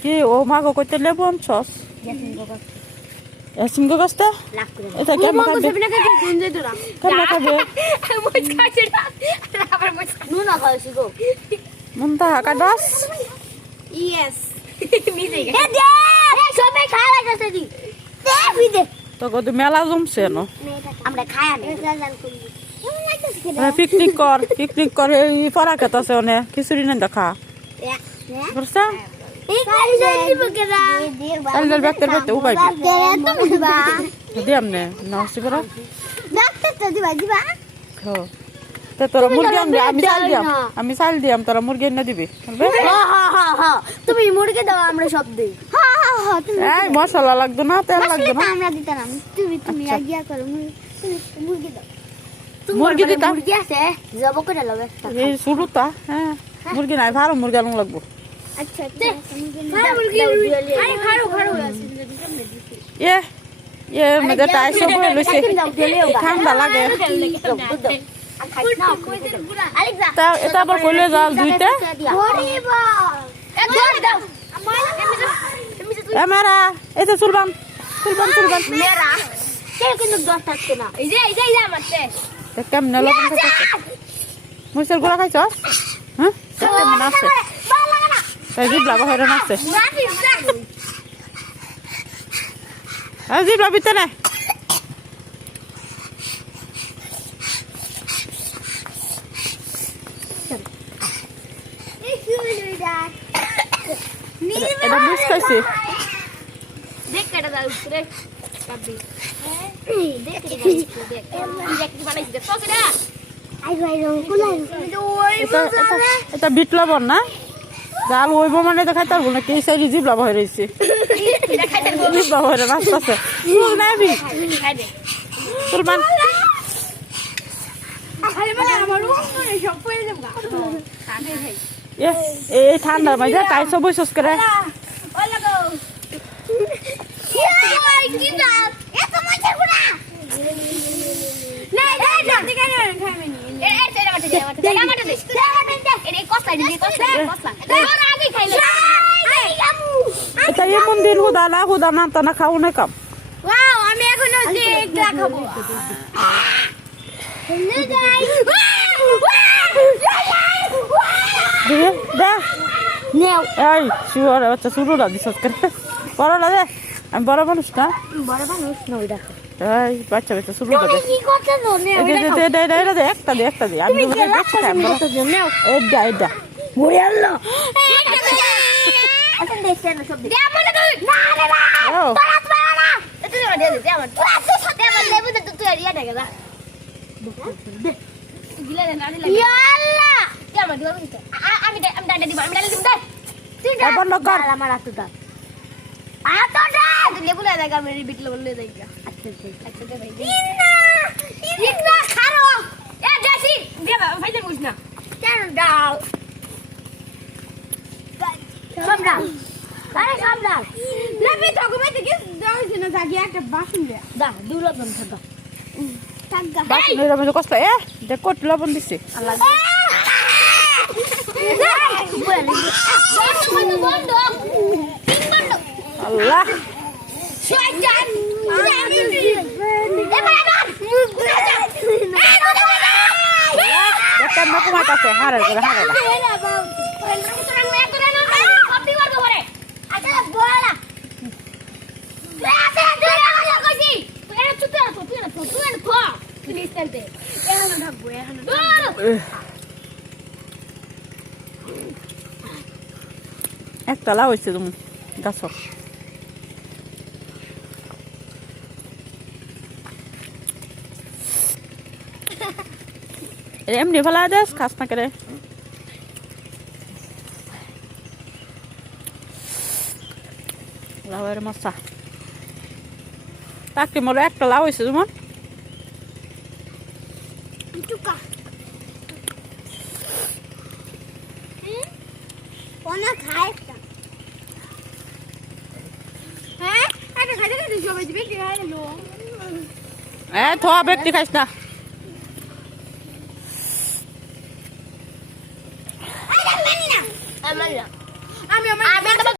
কি ও মাগো কইতে লেবু আনছস? এসিম গো গাছটা এটা কেমন খাবে? কেমন খাবে? মন তা কাটাস তো কত মেলা জমছে ন আমরা খাই আনি। পিকনিক কর পিকনিক করে এই পড়া খেত আছে অনে। খিচুড়ি না দেখা। বুঝছা তাহলে ব্যক্তির ব্যক্তি উপায় কি দিয়াম নে না হচ্ছে করা হ্যাঁ। তে তোরা মুরগি আনবি আমি চাল দিয়াম আমি চাল দিয়াম তোরা মুরগি এনে দিবি বুঝবে? তুমি মুরগি দাও আমরা সব দিই এই মশলা লাগতো না তেল লাগতো না আমরা দিতাম তুমি তুমি। আগিয়া করো মুর- তুমি মুরগি দাও মুরগি দিতাম মুরগি আছে জব করে লবে এই শুরুটা হ্যাঁ মুরগি নাই ভালো মুরগি আলু লাগবো। আচ্ছা এ এ মধ্যে টাইসও বয়ে লইছে ঠান্ডা লাগে। তা এটা আবার কইলে যাও দুইটা? এ মারা এই তো চুলবান চুলবান চুলবান। কিন্তু দশ থাকছে না। তে কেমনে মুসের খাইছস? হ্যাঁ? কেমন আছে জিবলা বহরে নাচছে এই জিবলা ভিতরে এটা বুঝ খাইছে দেখ কেটে দাও কাবি দেখ দেখ দেখ কি বানাইছি দেখ তো কেডা আই ভাই রং কুলাই ওই এটা এটা এটা বিট লবণ না? জাল হইব মানে তো খাইতে পারব না কে সাইডে জিবলা বহে রয়েছে দেখাইতে জিবলা বহে রাস্তাছে চুল নাবি খাই দে চুলবান আরে মানে এই ঠান্ডার মাঝে টাইসও বইসস করে ওলা গো ওই কি না এত মজা গুনা না না না দিকে না খাবে নি এ এ তেরা মাঠে দে মাঠে দে মাঠে দে তেরা মাঠে দে এনে কসলা দি কসলা কসলা তোর আগে খাইলে আই গামু এটা এই মন্দির হুদা না হুদা না তা না, খাও না, কাম। আমি এখনও নে শুরু না করে। বড় না দে, আমি বড় মানুষ না। বড় মানুষ নই দেখো এই বাচ্চা বাচ্চা শুরু করে দে। দে দে দে দে একটা দে একটা দে। আমি তুমি বলে গেলা দেখছি খাই তুমি তো নেও। এটা এটা মরে আল্লাহ আচ্ছা দেখতে না সব দে। আমার না না না। ও পারাত পারা না। তুই দে দে আমার তুই সাথে আমার লেবু দে তুই আর ইয়া দেখে গিলা দে না দিলা ইয়া আল্লাহ কি আমার দিবা আমি আমি আমি ডান্ডা দিব আমি ডান্ডা দিব দে। তুই এই বন্ধ কর। আমার আতো দা আতো দা তুই লেবু লে দেখা মেরি বিট লেবু লে দেখা কষ্ট এ দেখ কত লবণ দিছে আল্লাহ। দেখতে মতো মাইতাছে হারে করে হারে একটা লাউ হয়েছে তুমি গাছ। এমনি ফেলা দেস খাস না করে। লাউয়ের মশা। তাকে মোর একটা লাউ হয়েছে খায় হ্যাঁ? এ থ ব্যক্তি খাইস না। લઈ લે અમે અમે